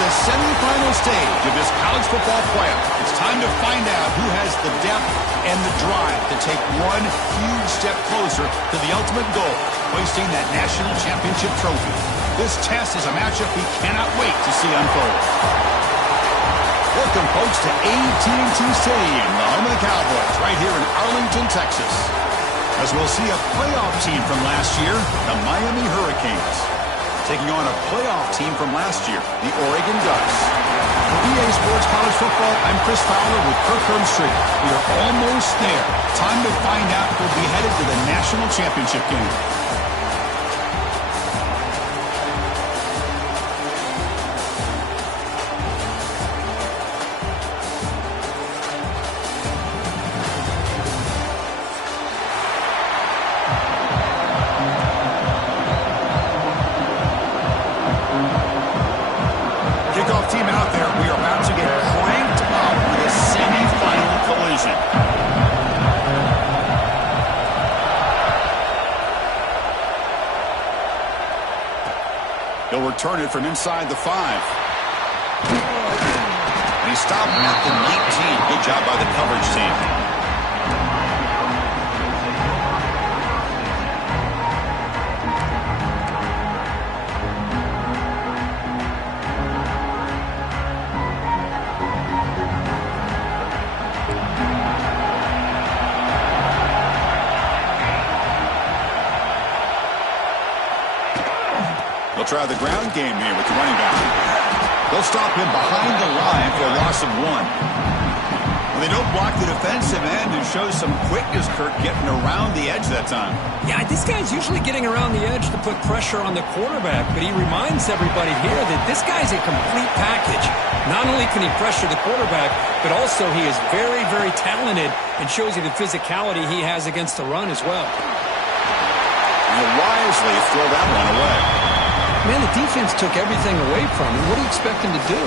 the semifinal stage of this college football playoff. It's time to find out who has the depth and the drive to take one huge step closer to the ultimate goal, hoisting that national championship trophy. This test is a matchup we cannot wait to see unfold. Welcome, folks, to AT&T Stadium, the home of the Cowboys, right here in Arlington, Texas. As we'll see a playoff team from last year, the Miami Hurricanes, taking on a playoff team from last year, the Oregon Ducks. For EA Sports College Football, I'm Chris Fowler with Kirk Herbstreit. We are almost there. Time to find out who'll be headed to the national championship game. Team out there, we are about to get cranked up with a semi-final collision. He'll return it from inside the 5. And he stopped at the 19. Good job by the coverage team. They'll try the ground game here with the running back. They'll stop him behind the line for a loss of 1. Well, they don't block the defensive end and show some quickness, Kirk, getting around the edge that time. Yeah, this guy's usually getting around the edge to put pressure on the quarterback, but he reminds everybody here that this guy's a complete package. Not only can he pressure the quarterback, but also he is very, very talented and shows you the physicality he has against the run as well. And wisely throw that one away. Man, the defense took everything away from him. What do you expect him to do?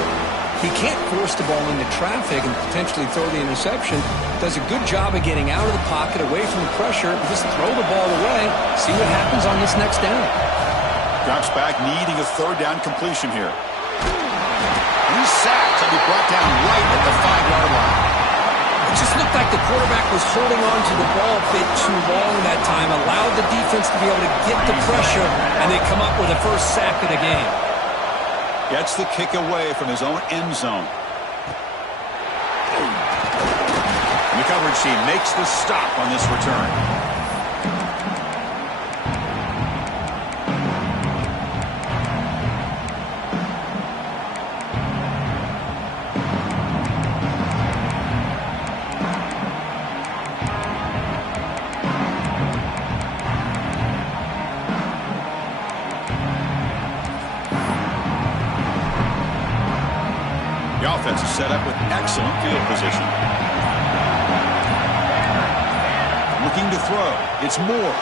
He can't force the ball into traffic and potentially throw the interception. Does a good job of getting out of the pocket, away from the pressure, and just throw the ball away. See what happens on this next down. Drops back, needing a third down completion here. He's sacked and be brought down right at the 5-yard line. It just looked like the quarterback was holding on to the ball a bit too long that time, allowed the defense to be able to get the pressure, and they come up with the first sack of the game. Gets the kick away from his own end zone. And the coverage team makes the stop on this return. The offense is set up with excellent field position. Looking to throw. It's Moore.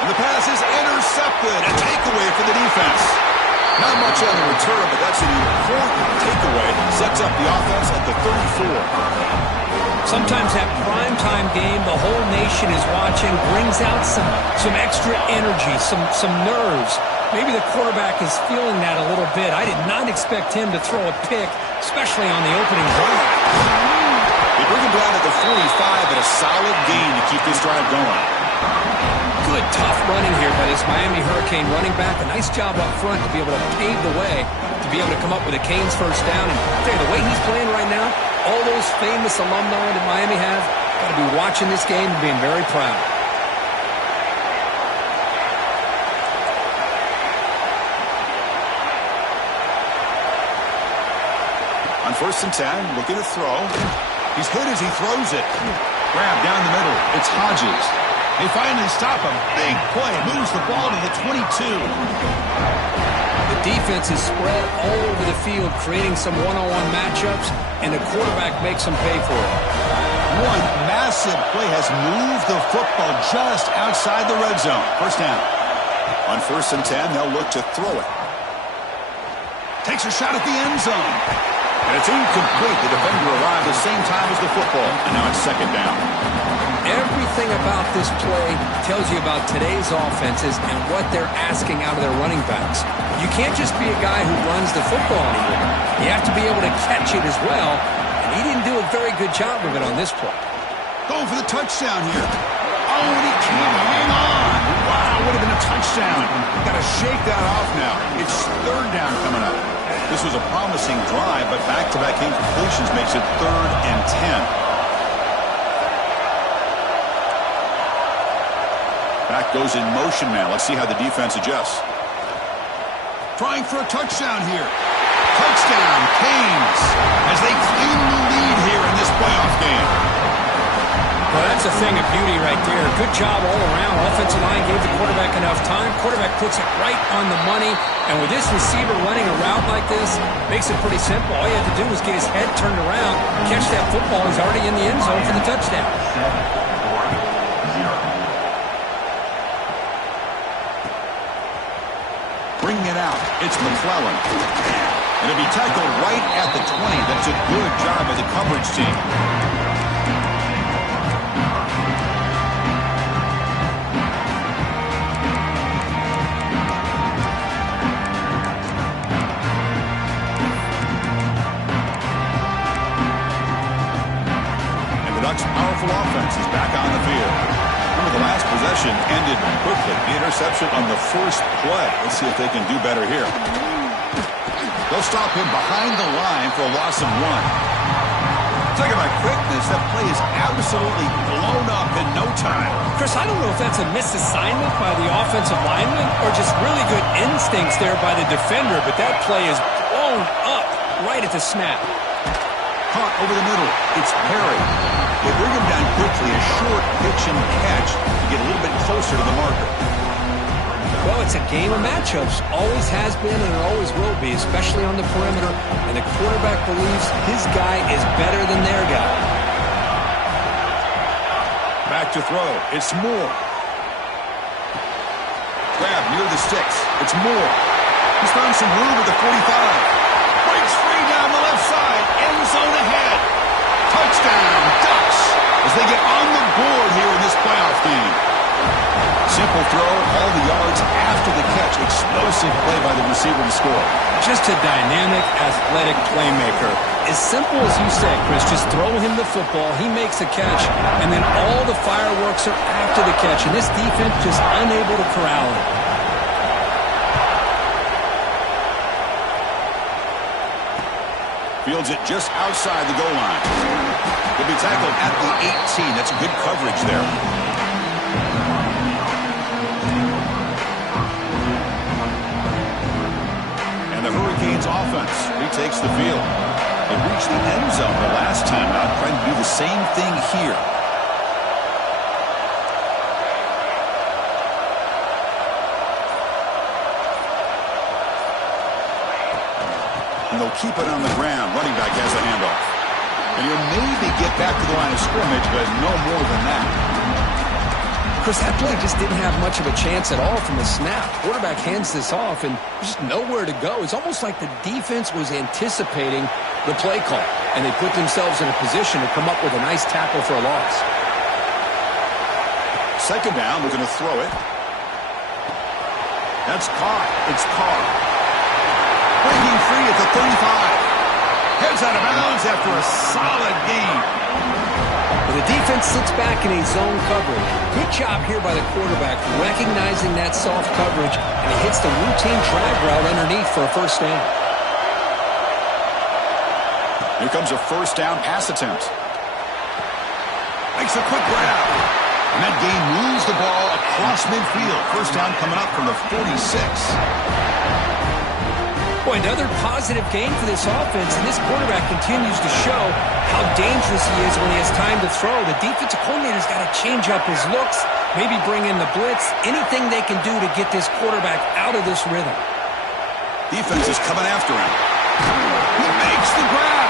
And the pass is intercepted. A takeaway for the defense. Not much on the return, but that's an important takeaway. Sets up the offense at the 34. Sometimes that primetime game, the whole nation is watching, brings out some extra energy, some nerves. Maybe the quarterback is feeling that a little bit. I did not expect him to throw a pick, especially on the opening drive. They bring him down to the 45 and a solid gain to keep this drive going. Good, tough running here by this Miami Hurricane running back. A nice job up front to be able to pave the way, to be able to come up with a Canes first down. And I'll tell you, the way he's playing right now, all those famous alumni that Miami have, got to be watching this game and being very proud. On 1st and 10, looking to throw. He's hit as he throws it. Grab down the middle. It's Hodges. They finally stop him. Big play. Moves the ball to the 22. The defense is spread all over the field, creating some one-on-one matchups, and the quarterback makes them pay for it. One massive play has moved the football just outside the red zone. First down. On 1st and 10, they'll look to throw it. Takes a shot at the end zone. And it's incomplete. The defender arrived the same time as the football. And now it's 2nd down. Everything about this play tells you about today's offenses and what they're asking out of their running backs. You can't just be a guy who runs the football anymore. You have to be able to catch it as well, and he didn't do a very good job of it on this play. Going for the touchdown here. Oh, and he can't hang on. Wow, would have been a touchdown. Got to shake that off now. It's third down coming up. This was a promising drive, but back-to-back incompletions makes it 3rd and 10. Back goes in motion now. Let's see how the defense adjusts. Trying for a touchdown here. Touchdown, Canes, as they claim the lead here in this playoff game. Well, that's a thing of beauty right there. Good job all around. Offensive line gave the quarterback enough time. Quarterback puts it right on the money. And with this receiver running a route like this, makes it pretty simple. All you have to do is get his head turned around, catch that football. He's already in the end zone for the touchdown. Bringing it out, it's McClellan. And it'll be tackled right at the 20. That's a good job by the coverage team. And the Ducks' powerful offense is back on the field. The last possession ended quickly. The interception on the first play. Let's see if they can do better here. They'll stop him behind the line for a loss of 1. Talking about quickness, that play is absolutely blown up in no time. Chris, I don't know if that's a misassignment by the offensive lineman or just really good instincts there by the defender, but that play is blown up right at the snap. Caught over the middle. It's Perry. They bring him down quickly, a short pitch and catch to get a little bit closer to the marker. Well, it's a game of matchups. Always has been and it always will be, especially on the perimeter. And the quarterback believes his guy is better than their guy. Back to throw. It's Moore. Grab near the sticks. It's Moore. He's found some room at the 45. Breaks free down the left side. End zone ahead. Touchdown, Ducks, as they get on the board here in this playoff game. Simple throw, all the yards after the catch. Explosive play by the receiver to score. Just a dynamic, athletic playmaker. As simple as you said, Chris, just throw him the football, he makes a catch, and then all the fireworks are after the catch, and this defense just unable to corral him. Fields it just outside the goal line. He'll be tackled at the 18. That's good coverage there. And the Hurricanes offense retakes the field. They reached the end zone the last time out, trying to do the same thing here. And they'll keep it on the ground. Running back has a handoff. And he'll maybe get back to the line of scrimmage, but no more than that. Chris, that play just didn't have much of a chance at all from the snap. Quarterback hands this off, and there's just nowhere to go. It's almost like the defense was anticipating the play call, and they put themselves in a position to come up with a nice tackle for a loss. Second down, we're going to throw it. That's caught. It's Carr. Breaking free at the 35. Heads out of bounds after a solid gain. Well, the defense sits back in a zone coverage. Good job here by the quarterback, recognizing that soft coverage, and he hits the routine drag route underneath for a first down. Here comes a first down pass attempt. Makes a quick grab. And that gain moves the ball across midfield. First down coming up from the 46. Boy, another positive game for this offense, and this quarterback continues to show how dangerous he is when he has time to throw. The defensive coordinator's got to change up his looks, maybe bring in the blitz, anything they can do to get this quarterback out of this rhythm. Defense is coming after him. He makes the grab.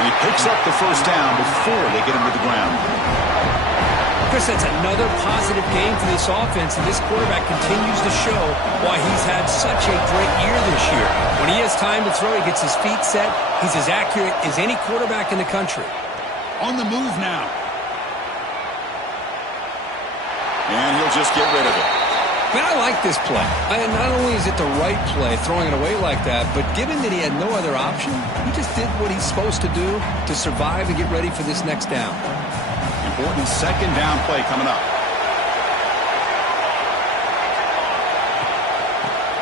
And he picks up the first down before they get him to the ground. Chris, that's another positive game for this offense, and this quarterback continues to show why he's had such a great year this year. When he has time to throw, he gets his feet set. He's as accurate as any quarterback in the country. On the move now. And he'll just get rid of it. Man, I like this play. And not only is it the right play, throwing it away like that, but given that he had no other option, he just did what he's supposed to do to survive and get ready for this next down. Important second down play coming up.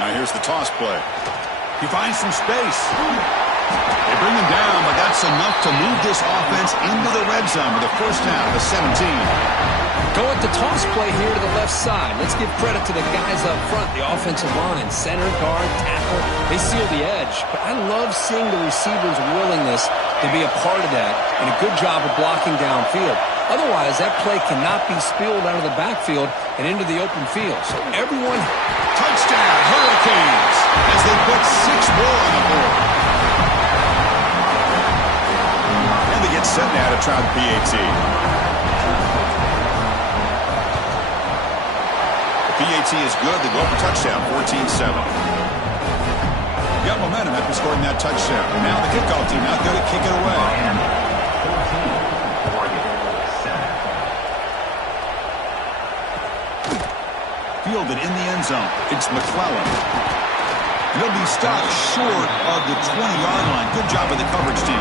Now here's the toss play. He finds some space. They bring him down, but that's enough to move this offense into the red zone with a first down at the 17. Go at the toss play here to the left side. Let's give credit to the guys up front, the offensive line, center, guard, tackle. They seal the edge. But I love seeing the receiver's willingness to be a part of that and a good job of blocking downfield. Otherwise, that play cannot be spilled out of the backfield and into the open field. So everyone... Touchdown, Hurricanes, as they put 6 more on the board. And they get set now to try the PAT. PAT is good. They go for touchdown, 14-7. Got momentum after scoring that touchdown. Now the kickoff team out there to kick it away. Fielded in the end zone. It's McClellan. And he'll be stopped short of the 20-yard line. Good job by the coverage team.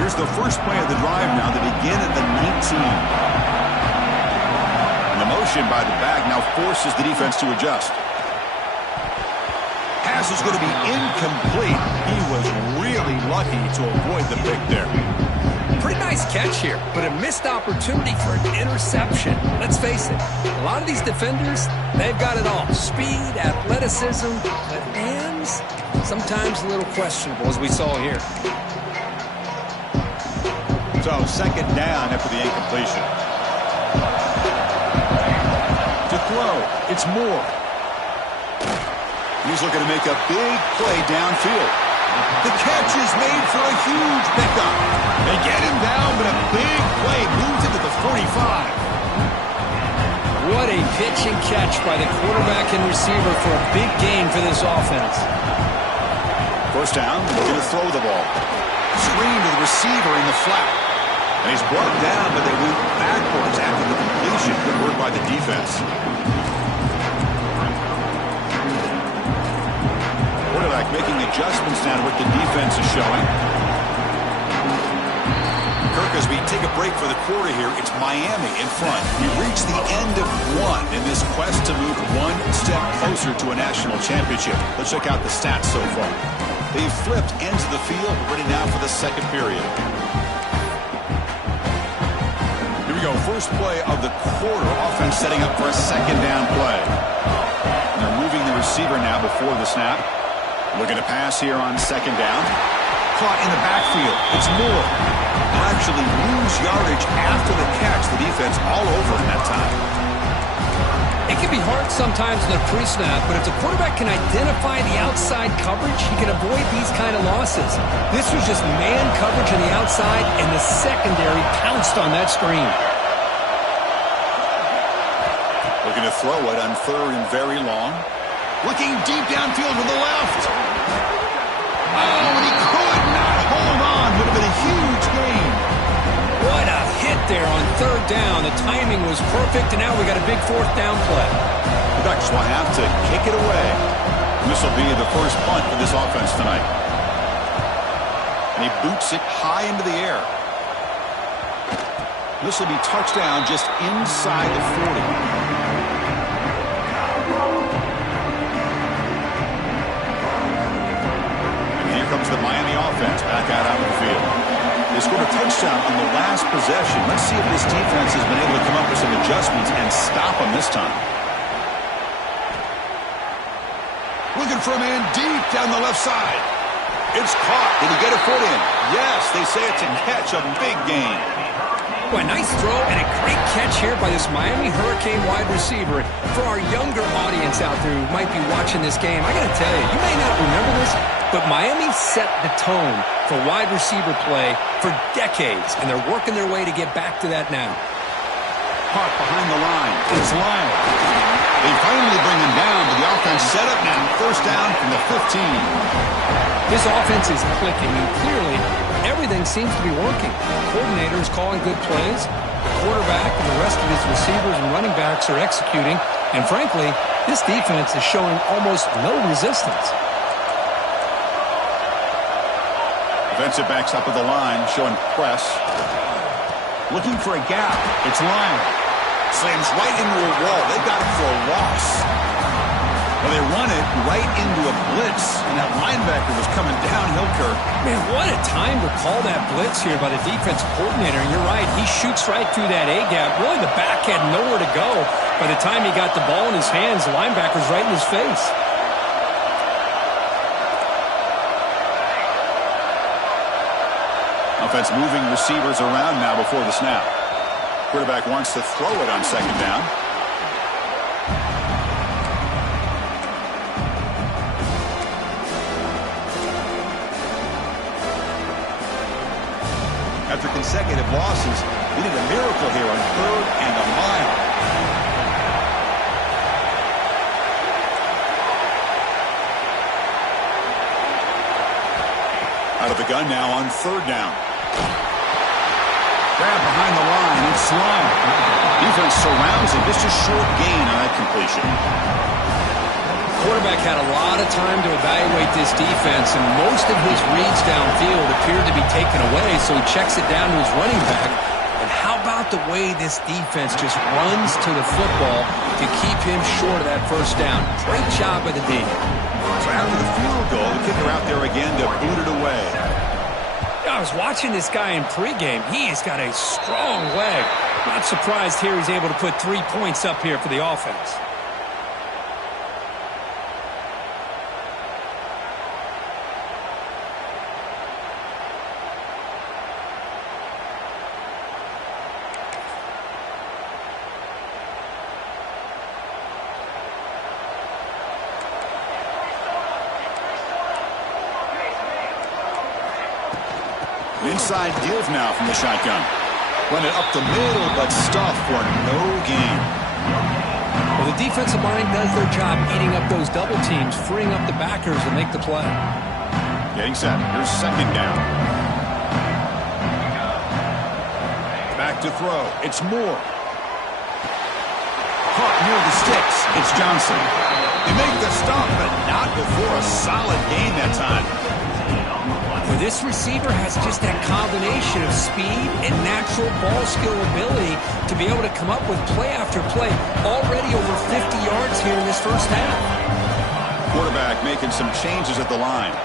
Here's the first play of the drive now. They begin at the 19. And the motion by the back now forces the defense to adjust. Pass is going to be incomplete. He was really lucky to avoid the pick there. Pretty nice catch here, but a missed opportunity for an interception. Let's face it, a lot of these defenders, they've got it all. Speed, athleticism, but hands, sometimes a little questionable, as we saw here. So, second down after the incompletion. To throw, it's Moore. He's looking to make a big play downfield. The catch is made for a huge pickup. They get him down, but a big play moves into the 45. What a pitch and catch by the quarterback and receiver for a big gain for this offense. First down, looking to throw the ball. Screen to the receiver in the flat. And he's brought down, but they went backwards after the completion. Good work by the defense. Quarterback making adjustments now to what the defense is showing. Kirk, as we take a break for the quarter here, it's Miami in front. We reach the end of one in this quest to move one step closer to a national championship. Let's check out the stats so far. They've flipped ends of the field, ready now for the second period. Here we go, first play of the quarter. Offense setting up for a second down play. And they're moving the receiver now before the snap. Looking to pass here on second down. Caught in the backfield. It's Moore. They'll actually lose yardage after the catch. The defense all over in that time. It can be hard sometimes in the pre-snap, but if the quarterback can identify the outside coverage, he can avoid these kind of losses. This was just man coverage on the outside, and the secondary pounced on that screen. Looking to throw it on third and very long. Looking deep downfield to the left. Oh, and he could not hold on. Would have been a huge gain. What a hit there on third down. The timing was perfect, and now we got a big fourth down play. The Ducks will have to kick it away. And this will be the first punt for this offense tonight. And he boots it high into the air. This will be touchdown just inside the 40. Comes the Miami offense back out on the field. They scored a touchdown on the last possession. Let's see if this defense has been able to come up with some adjustments and stop them this time. Looking for a man deep down the left side. It's caught. Did he get a foot in? Yes, they say it's a catch, a big gain. Boy, nice throw and a great catch here by this Miami Hurricane wide receiver. For our younger audience out there who might be watching this game, I got to tell you, you may not remember this, but Miami set the tone for wide receiver play for decades, and they're working their way to get back to that now. Caught behind the line. It's Lyle. They finally bring him down, but the offense set up now. First down from the 15. This offense is clicking, and clearly everything seems to be working. The coordinator is calling good plays. The quarterback and the rest of his receivers and running backs are executing. And frankly, this defense is showing almost no resistance. Defensive backs up at the line, showing press. Looking for a gap. It's Lyon. Slams right into a wall. They've got it for a loss. Well, they run it right into a blitz, and that linebacker was coming downhill, Kirk. Man, what a time to call that blitz here by the defensive coordinator. And you're right, he shoots right through that A-gap. Really, the back had nowhere to go. By the time he got the ball in his hands, the linebacker's right in his face. Offense moving receivers around now before the snap. Quarterback wants to throw it on second down. After consecutive losses, we need a miracle here on 3rd and a mile. Out of the gun now on 3rd down. Grab behind the line. It's Lyon. Defense surrounds him. Just a short gain on that completion. Quarterback had a lot of time to evaluate this defense, and most of his reads downfield appeared to be taken away, so he checks it down to his running back. And how about the way this defense just runs to the football to keep him short of that first down? Great job by the D. So after the field goal, the kicker out there again to boot it away. I was watching this guy in pregame. He's got a strong leg. Not surprised here he's able to put 3 points up here for the offense. Inside give now from the shotgun. Run it up the middle, but stuffed for no gain. Well, the defensive line does their job eating up those double teams, freeing up the backers to make the play. Getting set. Here's second down. Back to throw. It's Moore. Caught near the sticks. It's Johnson. They make the stop, but not before a solid gain that time. Well, this receiver has just that combination of speed and natural ball skill ability to be able to come up with play after play. Already over 50 yards here in this first half. Quarterback making some changes at the line.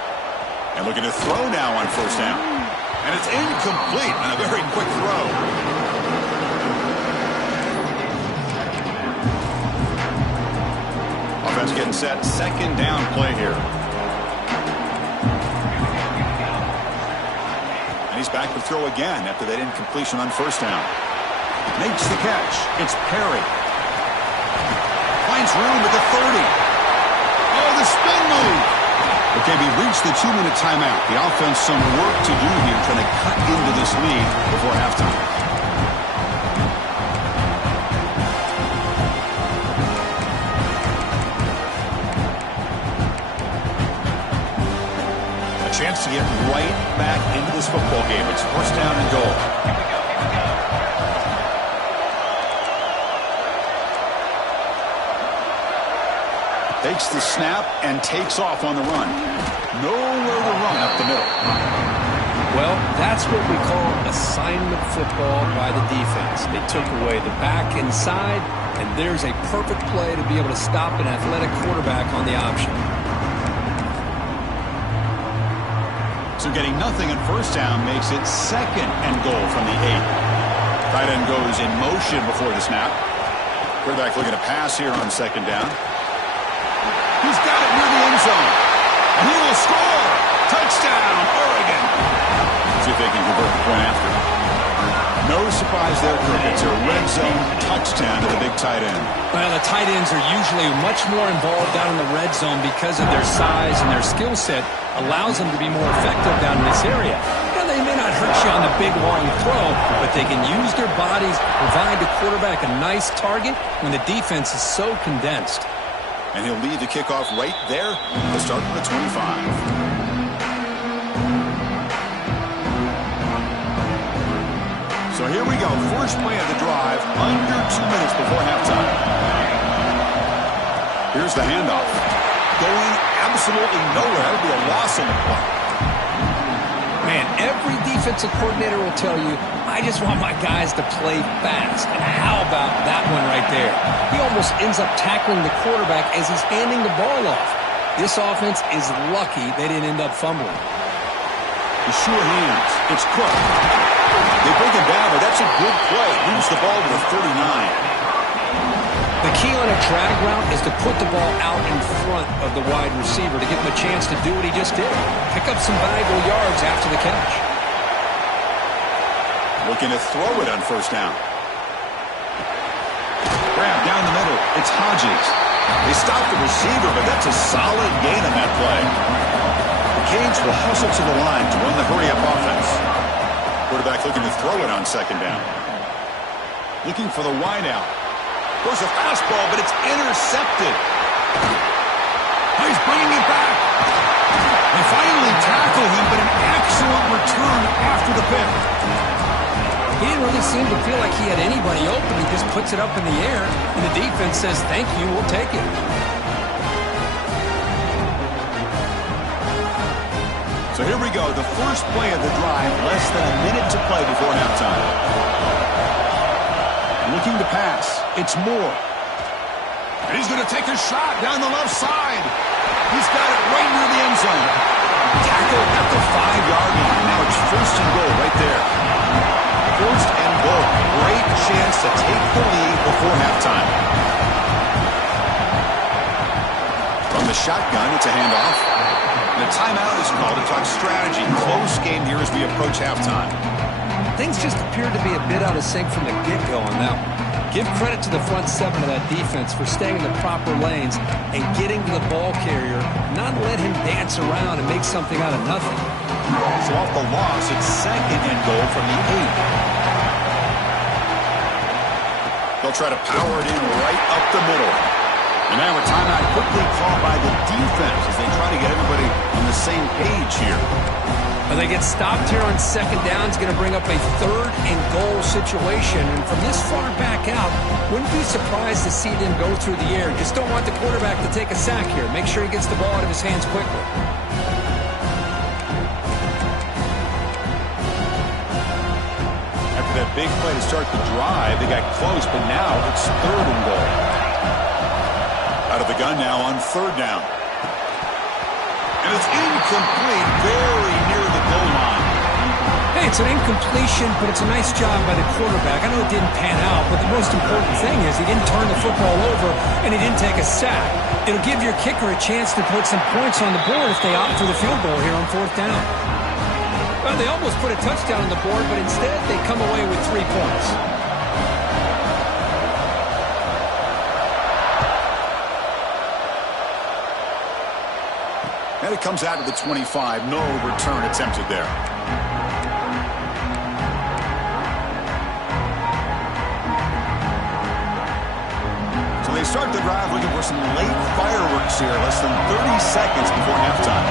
And looking to throw now on first down. And it's incomplete on a very quick throw. Offense getting set. Second down play here. He's back to throw again after that incompletion on first down. Makes the catch. It's Perry. Finds room at the 30. Oh, the spin move. Okay, we reached the 2-minute timeout. The offense some work to do here trying to cut into this lead before halftime. Chance to get right back into this football game. It's first down and goal. Takes the snap and takes off on the run. Nowhere to run up the middle. Well, that's what we call assignment football by the defense. They took away the back inside, and there's a perfect play to be able to stop an athletic quarterback on the option. So getting nothing on first down makes it second and goal from the 8. Tight end goes in motion before the snap. Quarterback looking to pass here on second down. He's got it near the end zone. And he will score. Touchdown, Oregon. See if they can convert the point after. No surprise there, Kirk. It's a red zone touchdown to the big tight end. Well, the tight ends are usually much more involved down in the red zone because of their size and their skill set allows them to be more effective down in this area. Now, they may not hurt you on the big, long throw, but they can use their bodies to provide the quarterback a nice target when the defense is so condensed. And he'll lead the kickoff right there to start from the 25. here we go. First play of the drive, under 2 minutes before halftime. Here's the handoff. Going absolutely nowhere. It'll be a loss on the play. Man, every defensive coordinator will tell you, I just want my guys to play fast. And how about that one right there? He almost ends up tackling the quarterback as he's handing the ball off. This offense is lucky they didn't end up fumbling. The sure hands. It's Cook. They bring him down, but that's a good play. Moves the ball to the 39. The key on a drag route is to put the ball out in front of the wide receiver to give him a chance to do what he just did. Pick up some valuable yards after the catch. Looking to throw it on first down. Grab down the middle. It's Hodges. They stop the receiver, but that's a solid gain on that play. The Canes will hustle to the line to run the hurry-up offense. Quarterback looking to throw it on second down. Looking for the wideout. Goes a fastball, but it's intercepted. He's bringing it back. They finally tackle him, but an excellent return after the pick. He didn't really seem to feel like he had anybody open. He just puts it up in the air, and the defense says, thank you, we'll take it. So here we go, the first play of the drive, less than a minute to play before halftime. Looking to pass. It's Moore. And he's going to take a shot down the left side. He's got it right near the end zone. Tackle at the 5-yard line. Now it's first and goal right there. First and goal. Great chance to take the lead before halftime. From the shotgun, it's a handoff. And a timeout is called to talk strategy. Close game here as we approach halftime. Things just appeared to be a bit out of sync from the get-go on that one. Give credit to the front seven of that defense for staying in the proper lanes and getting to the ball carrier, not let him dance around and make something out of nothing. So off the loss, it's second and goal from the 8. They'll try to power it in right up the middle. And now a timeout quickly called by the defense as they try to get everybody on the same page here. Well, they get stopped here on second down. It's going to bring up a third and goal situation. And from this far back out, wouldn't be surprised to see them go through the air. Just don't want the quarterback to take a sack here. Make sure he gets the ball out of his hands quickly. After that big play to start the drive, they got close, but now it's third and goal. Out of the gun now on third down. And it's incomplete, very near the goal line. Hey, it's an incompletion, but it's a nice job by the quarterback. I know it didn't pan out, but the most important thing is he didn't turn the football over and he didn't take a sack. It'll give your kicker a chance to put some points on the board if they opt for the field goal here on fourth down. Well, they almost put a touchdown on the board, but instead they come away with 3 points. And it comes out to the 25. No return attempted there. So they start the drive looking for some late fireworks here. Less than 30 seconds before halftime.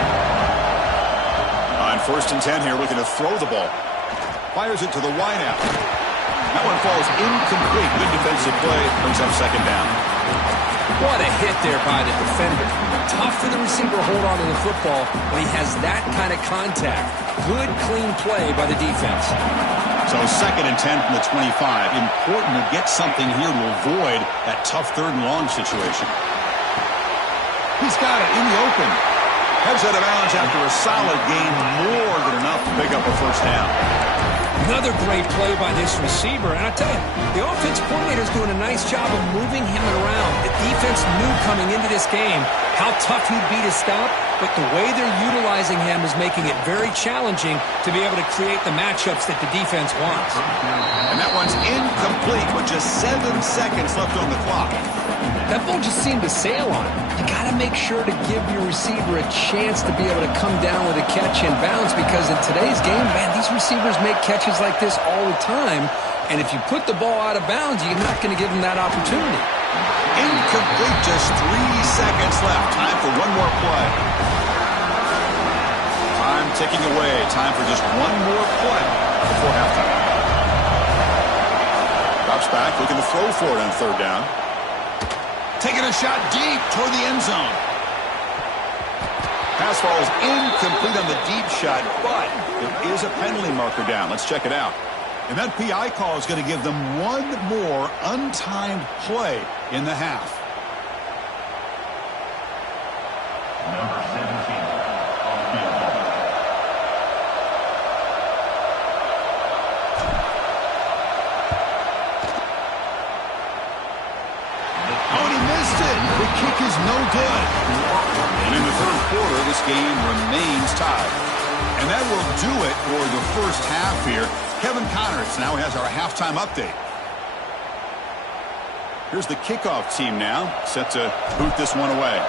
On first and 10 here, looking to throw the ball. Fires it to the wideout. That one falls incomplete. Good defensive play. Brings up second down. What a hit there by the defender. Tough for the receiver to hold on to the football when he has that kind of contact. Good, clean play by the defense. So second and 10 from the 25. Important to get something here to avoid that tough third and long situation. He's got it in the open. Heads out of bounds after a solid gain. More than enough to pick up a first down. Another great play by this receiver. And I tell you, the offense coordinator is doing a nice job of moving him around. The defense knew coming into this game how tough he'd be to stop, but the way they're utilizing him is making it very challenging to be able to create the matchups that the defense wants. And that one's incomplete with just 7 seconds left on the clock. That ball just seemed to sail on him. You got to make sure to give your receiver a chance to be able to come down with a catch and bounce, because in today's game, man, these receivers make catches like this all the time. And if you put the ball out of bounds, you're not going to give them that opportunity. Incomplete, just 3 seconds left. Time for one more play. Time ticking away. Time for just one more play before halftime. Drops back, looking to throw for it on third down. Taking a shot deep toward the end zone. Pass falls incomplete on the deep shot, but there is a penalty marker down. Let's check it out. And that PI call is going to give them one more untimed play in the half. Number 17 on the field. Oh, and he missed it. The kick is no good. And in the third quarter, this game remains tied. And that will do it for the first half here. Kevin Connors now has our halftime update. Here's the kickoff team now, set to boot this one away.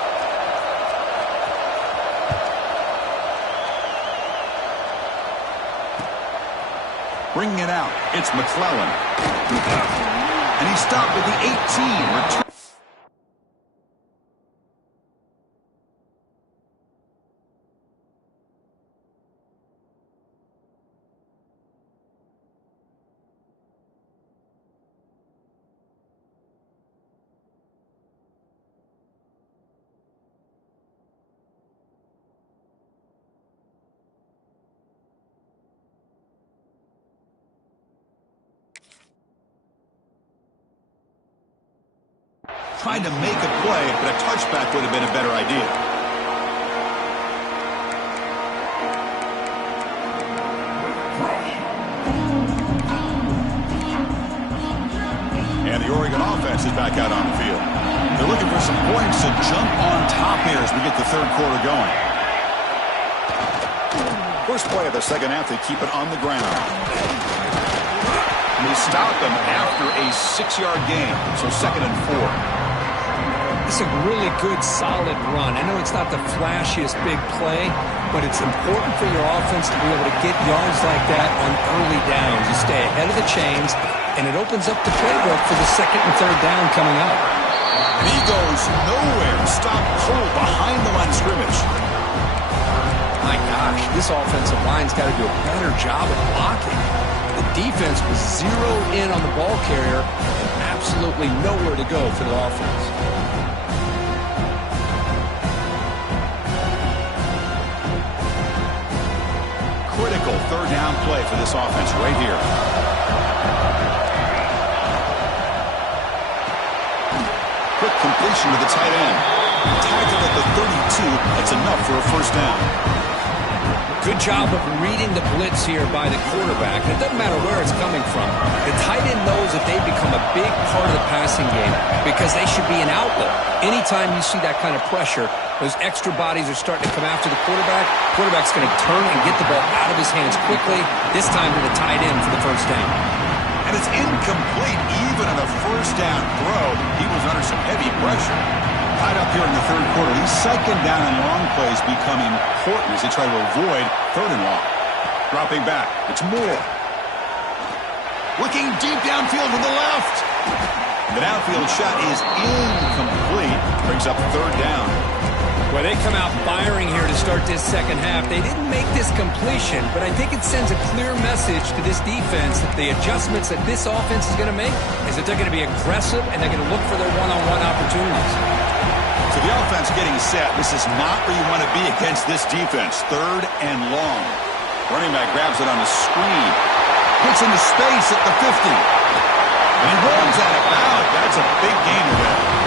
Bringing it out, it's McClellan. And he stopped at the 18. Return. Trying to make a play, but a touchback would have been a better idea. And the Oregon offense is back out on the field. They're looking for some points to jump on top here as we get the third quarter going. First play of the second half, they keep it on the ground. And they stop them after a 6-yard gain, so 2nd and 4. It's a really good, solid run. I know it's not the flashiest big play, but it's important for your offense to be able to get yards like that on early downs. You stay ahead of the chains, and it opens up the playbook for the 2nd and 3rd down coming up. And he goes nowhere. Stop cold behind the line of scrimmage. My gosh, this offensive line's got to do a better job of blocking. The defense was zeroed in on the ball carrier and absolutely nowhere to go for the offense. Critical third down play for this offense right here. Quick completion to the tight end. Tackled at the 32. That's enough for a first down. Good job of reading the blitz here by the quarterback. It doesn't matter where it's coming from. The tight end knows that they become a big part of the passing game because they should be an outlet. Anytime you see that kind of pressure, those extra bodies are starting to come after the quarterback. Quarterback's going to turn and get the ball out of his hands quickly, this time to the tight end for the first down. And it's incomplete even on a first down throw. He was under some heavy pressure. Tied up here in the third quarter. These 2nd down and long plays become important as they try to avoid 3rd and long. Dropping back. It's Moore. Looking deep downfield to the left. The downfield shot is incomplete. Brings up 3rd down. Well, they come out firing here to start this second half. They didn't make this completion, but I think it sends a clear message to this defense that the adjustments that this offense is going to make is that they're going to be aggressive and they're going to look for their one-on-one opportunities. So the offense getting set. This is not where you want to be against this defense. 3rd and long. Running back grabs it on the screen. Puts into space at the 50. And he runs out of bounds. That's a big gain there.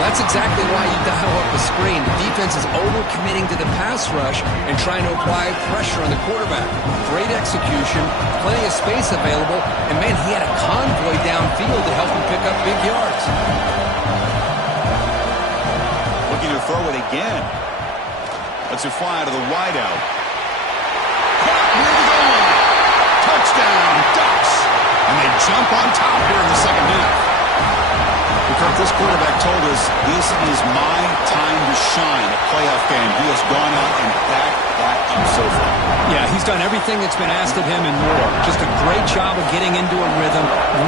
That's exactly why you dial up the screen. The defense is overcommitting to the pass rush and trying to apply pressure on the quarterback. Great execution, plenty of space available, and man, he had a convoy downfield to help him pick up big yards. Looking to throw it again. Lets it fly to the wideout. Caught near the goal line. Touchdown, Ducks. And they jump on top here in the second half. Because this quarterback told us this is my time to shine, a playoff game. He has gone out and backed that up so far. Yeah, he's done everything that's been asked of him and more. Just a great job of getting into a rhythm.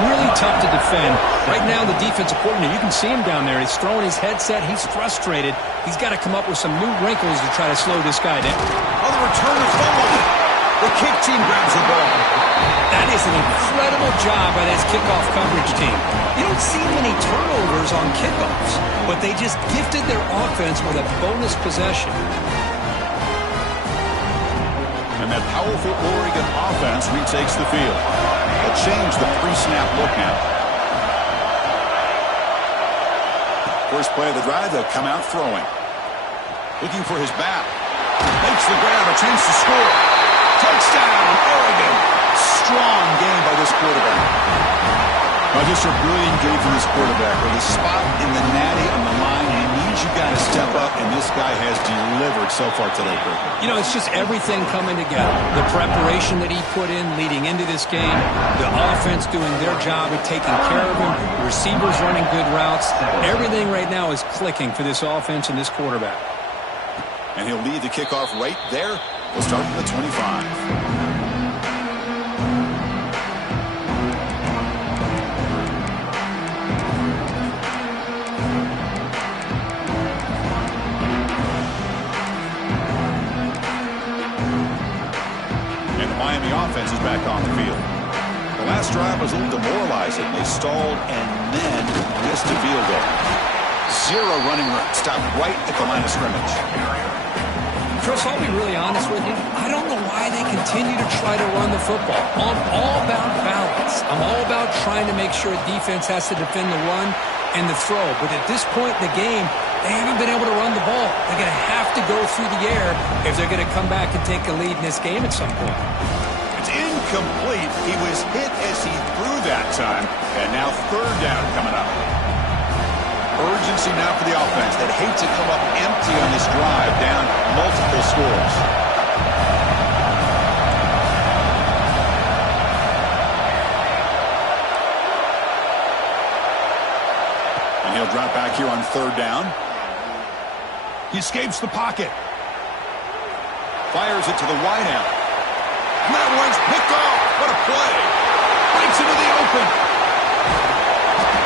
Really tough to defend. Right now, the defensive coordinator, you can see him down there. He's throwing his headset. He's frustrated. He's got to come up with some new wrinkles to try to slow this guy down. Oh, the returner fumbled it. The kick team grabs the ball. That is an incredible job by this kickoff coverage team. You don't see many turnovers on kickoffs, but they just gifted their offense with a bonus possession. And that powerful Oregon offense retakes the field. They'll change the pre-snap look now. First play of the drive, they'll come out throwing. Looking for his back. Makes the grab, a chance to score. Touchdown, Oregon. Strong game by this quarterback. Well, just a brilliant game from this quarterback. With a spot in the natty on the line, he needs you got to step up, and this guy has delivered so far today, Kirk. You know, it's just everything coming together. The preparation that he put in leading into this game, the offense doing their job of taking care of him, the receivers running good routes. Everything right now is clicking for this offense and this quarterback. And he'll lead the kickoff right there. We'll start from the 25. Miami offense is back on the field. The last drive was a little demoralizing. They stalled and then missed a field goal. Zero running room. Stopped right at the line of scrimmage. Chris, I'll be really honest with you. I don't know why they continue to try to run the football. I'm all about balance. I'm all about trying to make sure defense has to defend the run and the throw. But at this point in the game, they haven't been able to run the ball. They're going to have to go through the air if they're going to come back and take a lead in this game at some point. It's incomplete. He was hit as he threw that time. And now third down coming up. Urgency now for the offense. They'd hate to come up empty on this drive, down multiple scores. And he'll drop back here on third down. He escapes the pocket. Fires it to the wideout. And that one's picked off. What a play. Breaks into the open.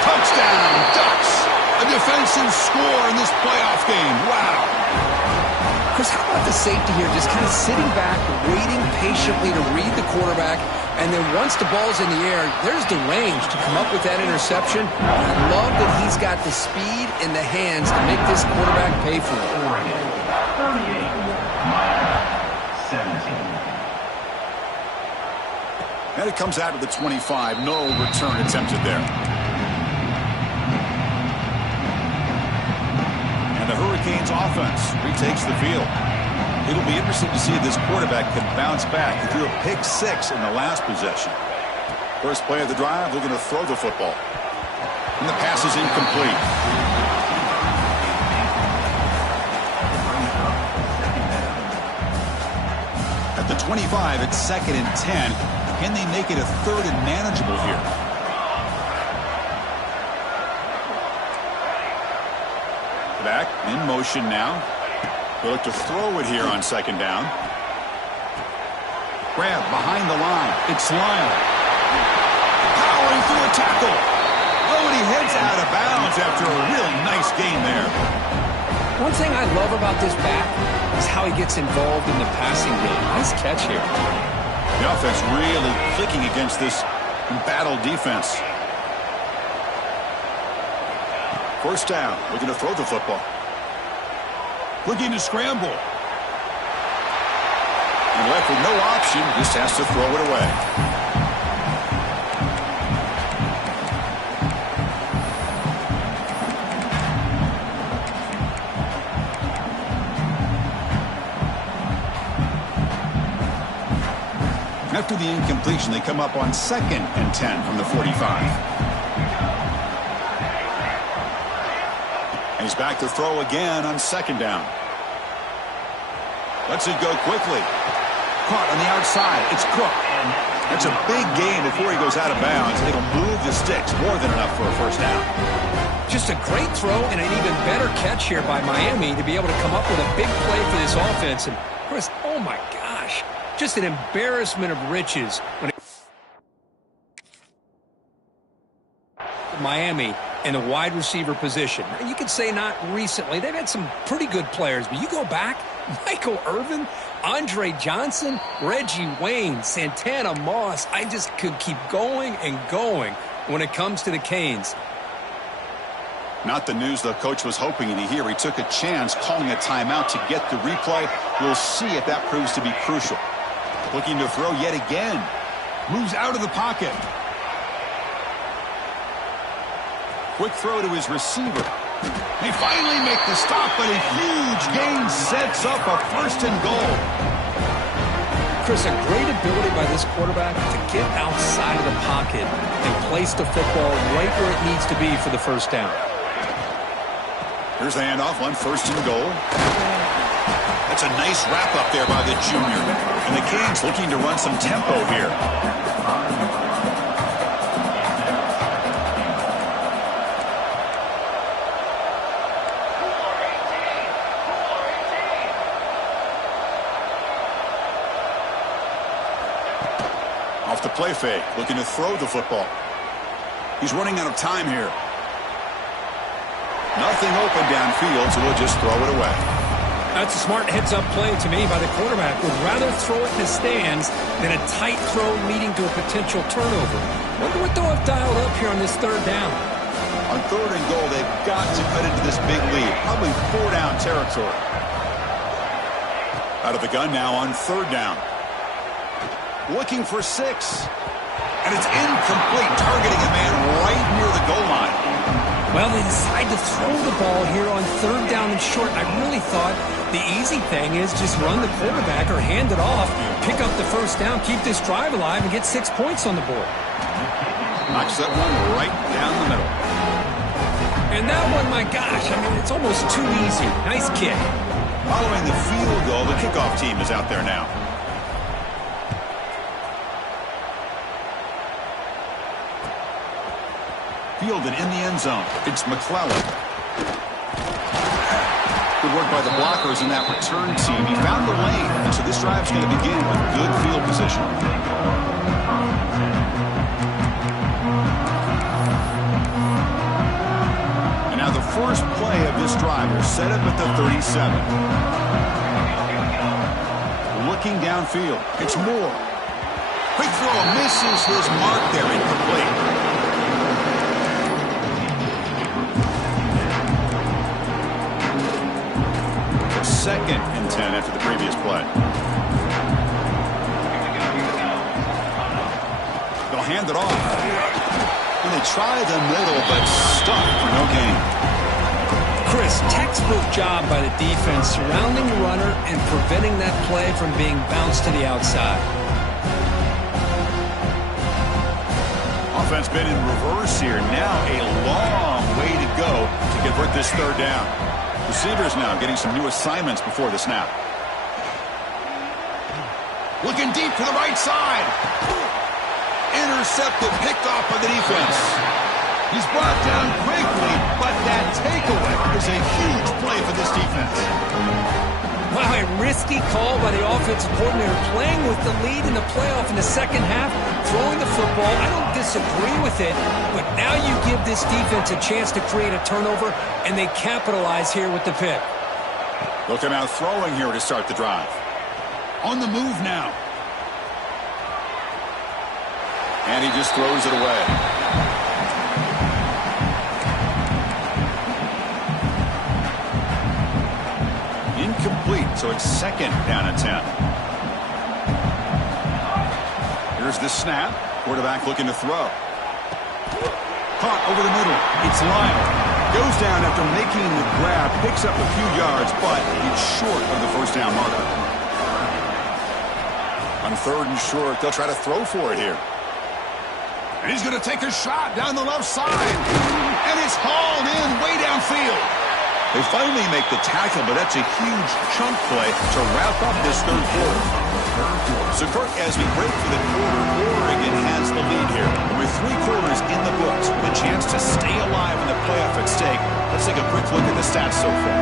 Touchdown, Ducks. A defensive score in this playoff game. Wow. Chris, how about the safety here? Just kind of sitting back, waiting patiently to read the quarterback. And then once the ball's in the air, there's the range to come up with that interception. I love that he's got the speed in the hands to make this quarterback pay for it. Oregon, 38, Miami, 17. And it comes out of the 25. No return attempted there. And the Hurricanes offense retakes the field. It'll be interesting to see if this quarterback can bounce back. He threw a pick 6 in the last possession. First play of the drive, they're going to throw the football. And the pass is incomplete. At the 25, it's 2nd and 10. Can they make it a 3rd and manageable here? Back in motion now. They look to throw it here on 2nd down. Grab behind the line. It's Lyle. Powering through a tackle. Oh, and he heads out of bounds after a really nice game there. One thing I love about this back is how he gets involved in the passing game. Nice catch here. The offense really clicking against this embattled defense. First down, looking to throw the football. Looking to scramble. And left with no option, just has to throw it away. After the incompletion, they come up on 2nd and 10 from the 45. And he's back to throw again on 2nd down. Lets it go quickly. Caught on the outside. It's Cook. That's a big gain before he goes out of bounds. It'll move the sticks. More than enough for a first down. Just a great throw and an even better catch here by Miami to be able to come up with a big play for this offense. And Chris, oh my gosh, just an embarrassment of riches when Miami in a wide receiver position. You could say not recently. They've had some pretty good players, but you go back, Michael Irvin, Andre Johnson, Reggie Wayne, Santana Moss. I just could keep going and going when it comes to the Canes. Not the news the coach was hoping to hear. He took a chance calling a timeout to get the replay. We'll see if that proves to be crucial. Looking to throw yet again. Moves out of the pocket. Quick throw to his receiver. They finally make the stop, but a huge gain sets up a 1st and goal. Chris, a great ability by this quarterback to get outside of the pocket and place the football right where it needs to be for the 1st down. Here's the handoff on 1st and goal. That's a nice wrap up there by the junior. And the Canes looking to run some tempo here. Off the play fake, looking to throw the football. He's running out of time here. Nothing open downfield, so he'll just throw it away. That's a smart heads-up play to me by the quarterback. Would rather throw it in the stands than a tight throw leading to a potential turnover. Wonder what they'll have dialed up here on this 3rd down. On 3rd and goal, they've got to cut into this big lead. Probably 4-down territory. Out of the gun now on 3rd down. Looking for 6. And it's incomplete, targeting a man right near the goal line. Well, they decide to throw the ball here on 3rd down and short. I really thought the easy thing is just run the quarterback or hand it off, pick up the 1st down, keep this drive alive, and get 6 points on the board. Knocks that one right down the middle. And that one, my gosh, I mean, it's almost too easy. Nice kick. Following the field goal, the kickoff team is out there now. Fielded in the end zone. It's McClellan. Good work by the blockers in that return team. He found the lane, and so this drive's going to begin with good field position. And now the first play of this drive is set up at the 37. Looking downfield. It's Moore. Quick throw misses his mark there, incomplete. 2nd and 10 after the previous play. They'll hand it off. And they try the middle, but stuck for no gain. Chris, textbook job by the defense surrounding the runner and preventing that play from being bounced to the outside. Offense been in reverse here. Now a long way to go to convert this 3rd down. Receivers now getting some new assignments before the snap. Looking deep to the right side. Intercepted, picked off by the defense. He's brought down quickly, but that takeaway is a huge play for this defense. Wow, a risky call by the offensive coordinator, playing with the lead in the playoff in the 2nd half, throwing the football. I don't disagree with it, but now you give this defense a chance to create a turnover, and they capitalize here with the pick. They'll come out throwing here to start the drive. On the move now. And he just throws it away. Incomplete, so it's 2nd down and 10. Here's the snap. Quarterback looking to throw. Caught over the middle. It's Lyle. Goes down after making the grab. Picks up a few yards, but it's short of the 1st down marker. On 3rd and short, they'll try to throw for it here. And he's going to take a shot down the left side. And it's hauled in way downfield. They finally make the tackle, but that's a huge chunk play to wrap up this 3rd quarter. So, Kirk, as we break for the quarter, Oregon has the lead here. With 3 quarters in the books, with a chance to stay alive in the playoff at stake, let's take a quick look at the stats so far.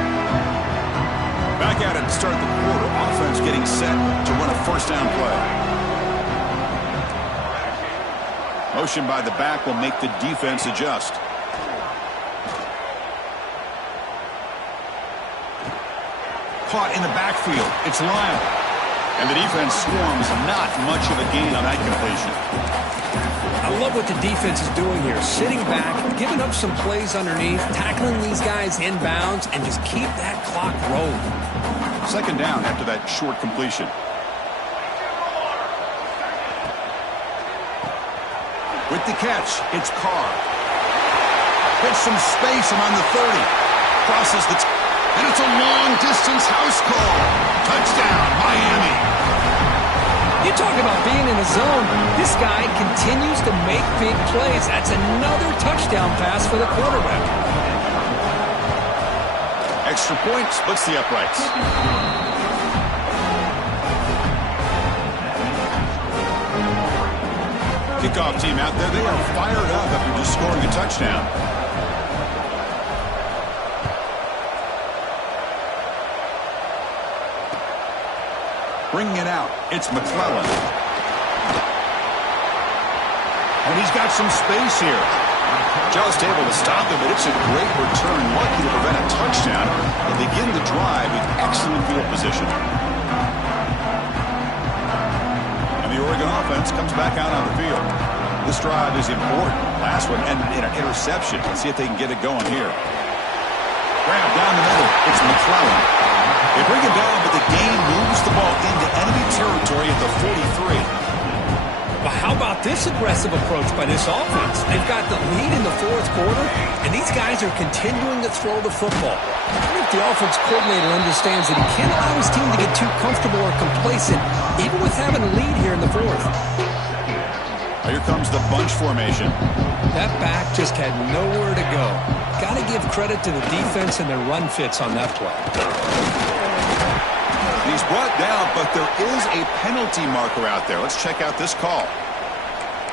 Back at it to start the quarter. Offense getting set to run a 1st down play. Motion by the back will make the defense adjust. Caught in the backfield. It's Lyle. And the defense swarms not much of a gain on that completion. I love what the defense is doing here. Sitting back, giving up some plays underneath, tackling these guys inbounds, and just keep that clock rolling. Second down after that short completion. With the catch, it's Carr. Gets some space around the 30. Crosses the... and it's a long-distance house call. Touchdown, Miami. You talk about being in the zone. This guy continues to make big plays. That's another touchdown pass for the quarterback. Extra point splits the uprights. Kickoff team out there. They are fired up after just scoring a touchdown. Bringing it out, it's McClellan. And he's got some space here. Just able to stop him, but it's a great return. Lucky to prevent a touchdown and begin the drive with excellent field position. And the Oregon offense comes back out on the field. This drive is important. Last one ended in an interception. Let's see if they can get it going here. Grab down the middle. It's McClellan. They bring him down, but the game moves the ball into enemy territory at the 43. But how about this aggressive approach by this offense? They've got the lead in the fourth quarter, and these guys are continuing to throw the football. I think the offense coordinator understands that he can't allow his team to get too comfortable or complacent, even with having a lead here in the fourth. Here comes the bunch formation. That back just had nowhere to go. Got to give credit to the defense and their run fits on that play. He's brought down, but there is a penalty marker out there. Let's check out this call.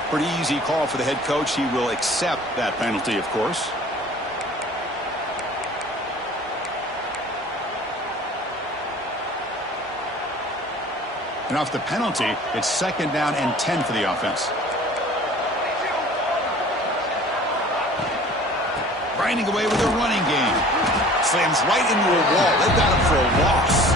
Pretty easy call for the head coach. He will accept that penalty, of course. And off the penalty, it's second down and 10 for the offense. Grinding away with a running game. Slams right into a wall. They've got him for a loss.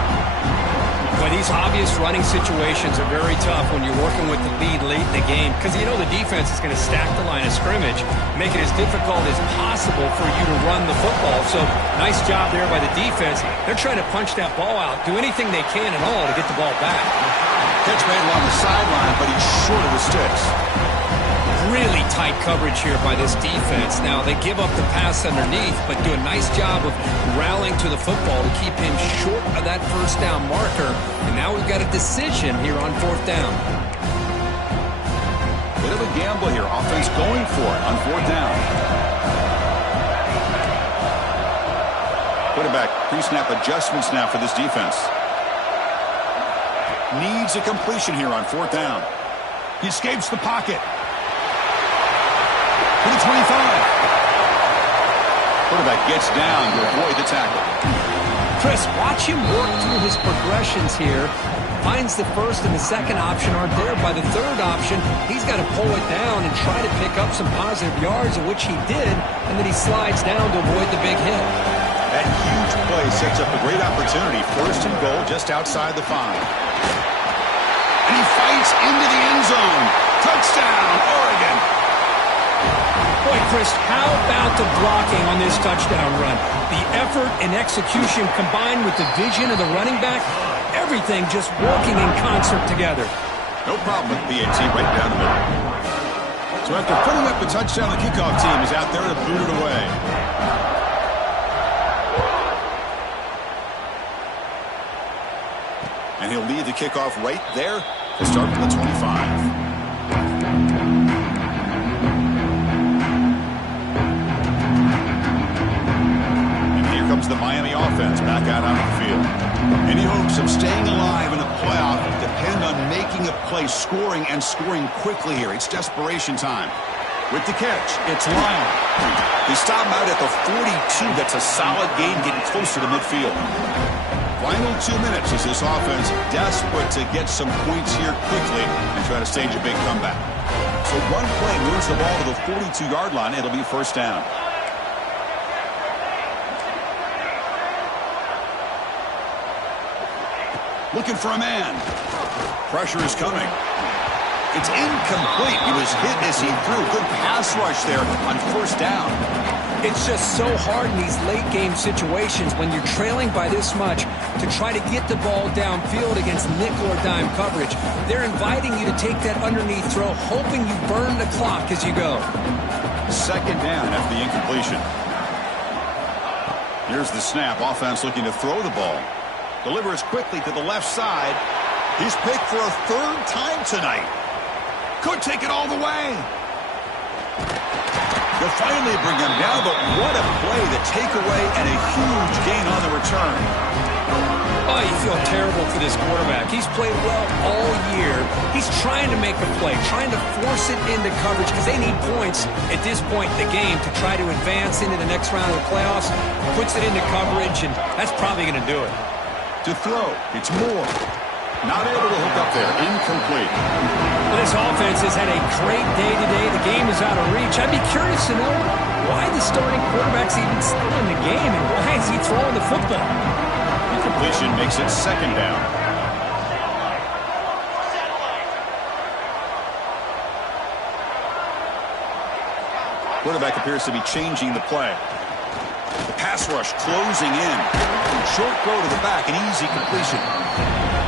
But these obvious running situations are very tough when you're working with the lead late in the game, because you know the defense is going to stack the line of scrimmage, make it as difficult as possible for you to run the football. So nice job there by the defense. They're trying to punch that ball out, do anything they can at all to get the ball back. Catch made along the sideline, but he's short of the sticks. Really tight coverage here by this defense. Now, they give up the pass underneath, but do a nice job of rallying to the football to keep him short of that first down marker. And now we've got a decision here on fourth down. Bit of a gamble here. Offense going for it on fourth down. Quarterback pre-snap adjustments now for this defense. Needs a completion here on fourth down. He escapes the pocket. To the 25. Quarterback gets down to avoid the tackle. Chris, watch him work through his progressions here. Finds the first and the second option aren't there. By the third option, he's got to pull it down and try to pick up some positive yards, of which he did, and then he slides down to avoid the big hit. That huge play sets up a great opportunity. First and goal just outside the 5. And he fights into the end zone. Touchdown, Oregon. Boy, Chris, how about the blocking on this touchdown run? The effort and execution combined with the vision of the running back, everything just working in concert together. No problem with PAT right down the middle. So after putting up the touchdown, the kickoff team is out there to boot it away. And he'll lead the kickoff right there to start from the 25. The Miami offense back out on the field. Any hopes of staying alive in a playoff depend on making a play, scoring and scoring quickly here. It's desperation time. With the catch, it's Lyle. They stop him out at the 42. That's a solid gain, getting closer to midfield. Final 2 minutes as this offense desperate to get some points here quickly and try to stage a big comeback. So one play moves the ball to the 42-yard line. It'll be first down. Looking for a man. Pressure is coming. It's incomplete. He was hit as he threw. Good pass rush there on first down. It's just so hard in these late-game situations when you're trailing by this much to try to get the ball downfield against nickel or dime coverage. They're inviting you to take that underneath throw, hoping you burn the clock as you go. Second down after the incompletion. Here's the snap. Offense looking to throw the ball. Delivers quickly to the left side. He's picked for a third time tonight. Could take it all the way. They'll finally bring him down, but what a play, the takeaway, and a huge gain on the return. Oh, you feel terrible for this quarterback. He's played well all year. He's trying to make a play, trying to force it into coverage because they need points at this point in the game to try to advance into the next round of the playoffs. Puts it into coverage, and that's probably going to do it. To throw, it's Moore. Not able to hook up there. Incomplete. Well, this offense has had a great day today. The game is out of reach. I'd be curious to know why the starting quarterback's even still in the game and why is he throwing the football? Incompletion makes it second down. Quarterback appears to be changing the play. The pass rush closing in. Short throw to the back, an easy completion.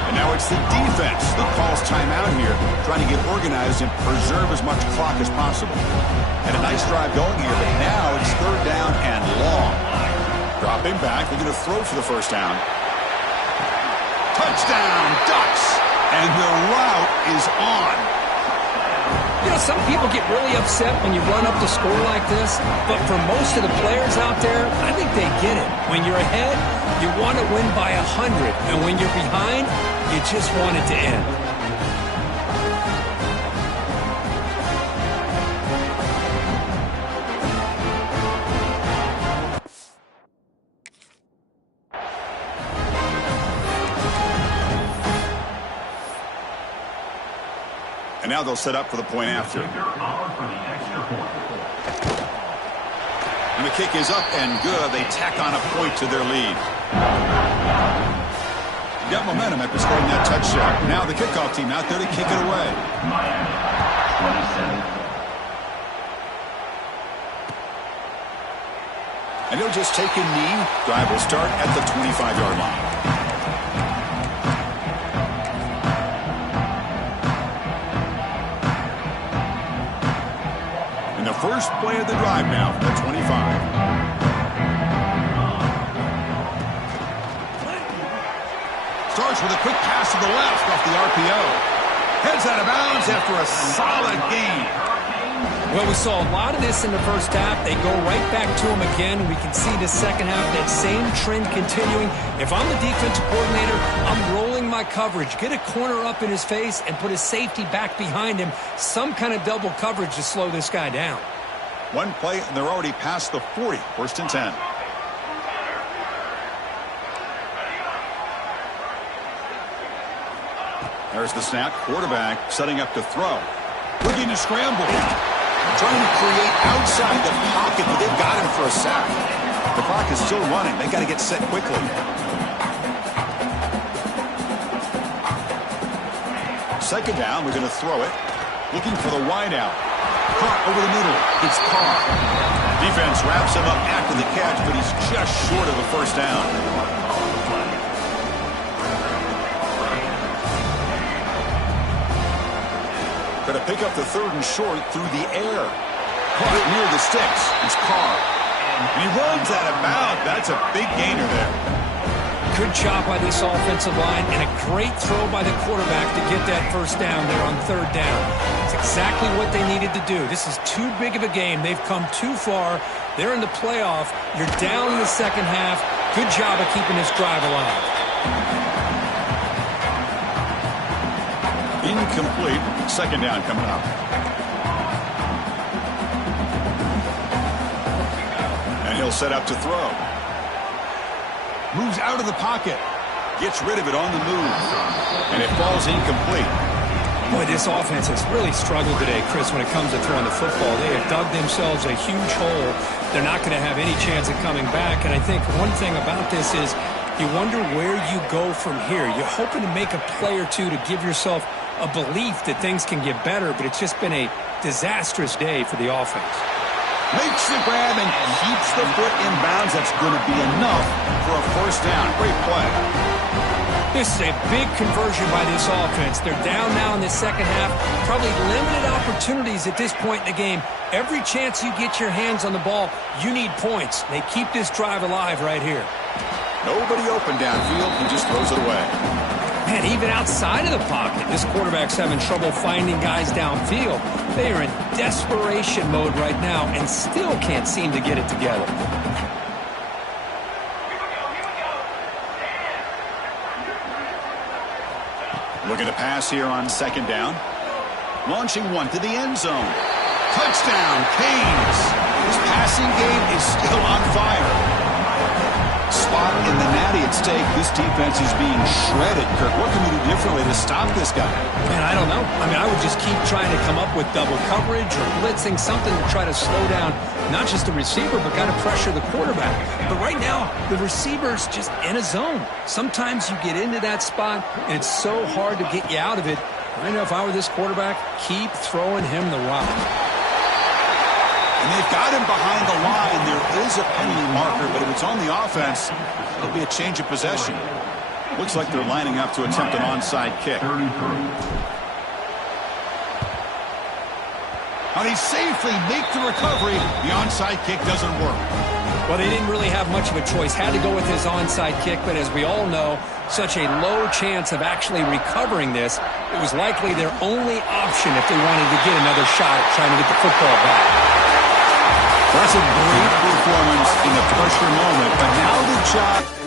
And now it's the defense that calls timeout here, trying to get organized and preserve as much clock as possible. And a nice drive going here, but now it's third down and long. Dropping back, they're going to throw for the first down. Touchdown, Ducks! And the route is on. You know, some people get really upset when you run up the score like this, but for most of the players out there, I think they get it. When you're ahead, you want to win by 100, and when you're behind, you just want it to end. And now they'll set up for the point after. And the kick is up and good. They tack on a point to their lead. Got momentum after scoring that touchdown. Now the kickoff team out there to kick it away. And he'll just take a knee. Drive will start at the 25-yard line. The first play of the drive now from the 25. Starts with a quick pass to the left off the RPO. Heads out of bounds after a solid gain. Well, we saw a lot of this in the first half. They go right back to him again. We can see the second half, that same trend continuing. If I'm the defensive coordinator, I'm rolling my coverage. Get a corner up in his face and put his safety back behind him. Some kind of double coverage to slow this guy down. One play, and they're already past the 40. First and 10. There's the snap. Quarterback setting up to throw. Looking to scramble. Trying to create outside the pocket, but they've got him for a sack. The clock is still running. They got to get set quickly. Second down, we're going to throw it. Looking for the wide out. Caught over the middle. It's Carr. Defense wraps him up after the catch, but he's just short of the first down. Going to pick up the third and short through the air. Caught near the sticks. It's Carr. And he runs out of bounds. That's a big gainer there. Good job by this offensive line and a great throw by the quarterback to get that first down there on third down. It's exactly what they needed to do. This is too big of a game. They've come too far. They're in the playoff. You're down in the second half. Good job of keeping this drive alive. Incomplete. Second down coming up. And he'll set up to throw. Moves out of the pocket. Gets rid of it on the move. And it falls incomplete. Boy, this offense has really struggled today, Chris, when it comes to throwing the football. They have dug themselves a huge hole. They're not going to have any chance of coming back. And I think one thing about this is You wonder where you go from here. You're hoping to make a play or two to give yourself a belief that things can get better, but it's just been a disastrous day for the offense. Makes the grab and keeps the foot in bounds. That's going to be enough for a first down. Great play. This is a big conversion by this offense. They're down now in the second half. Probably limited opportunities at this point in the game. Every chance you get your hands on the ball, you need points. They keep this drive alive right here. Nobody open downfield. He just throws it away. Man, even outside of the pocket, this quarterback's having trouble finding guys downfield. They are in desperation mode right now and still can't seem to get it together. Looking to pass here on second down. Launching one to the end zone. Touchdown, Canes. His passing game is still on fire. Spot in the natty at stake. This defense is being shredded. Kirk, what can we do differently to stop this guy? Man, I don't know. I mean, I would just keep trying to come up with double coverage or blitzing, something to try to slow down not just the receiver, but kind of pressure the quarterback. But right now, the receiver's just in a zone. Sometimes you get into that spot, and it's so hard to get you out of it. I know if I were this quarterback, keep throwing him the rock. And they've got him behind the line. There is a penalty marker, but if it's on the offense, it'll be a change of possession. Looks like they're lining up to attempt an onside kick. How they safely make the recovery. The onside kick doesn't work. Well, they didn't really have much of a choice. Had to go with his onside kick, but as we all know, such a low chance of actually recovering this. It was likely their only option if they wanted to get another shot at trying to get the football back. That's a great performance in the pressure moment, but now the job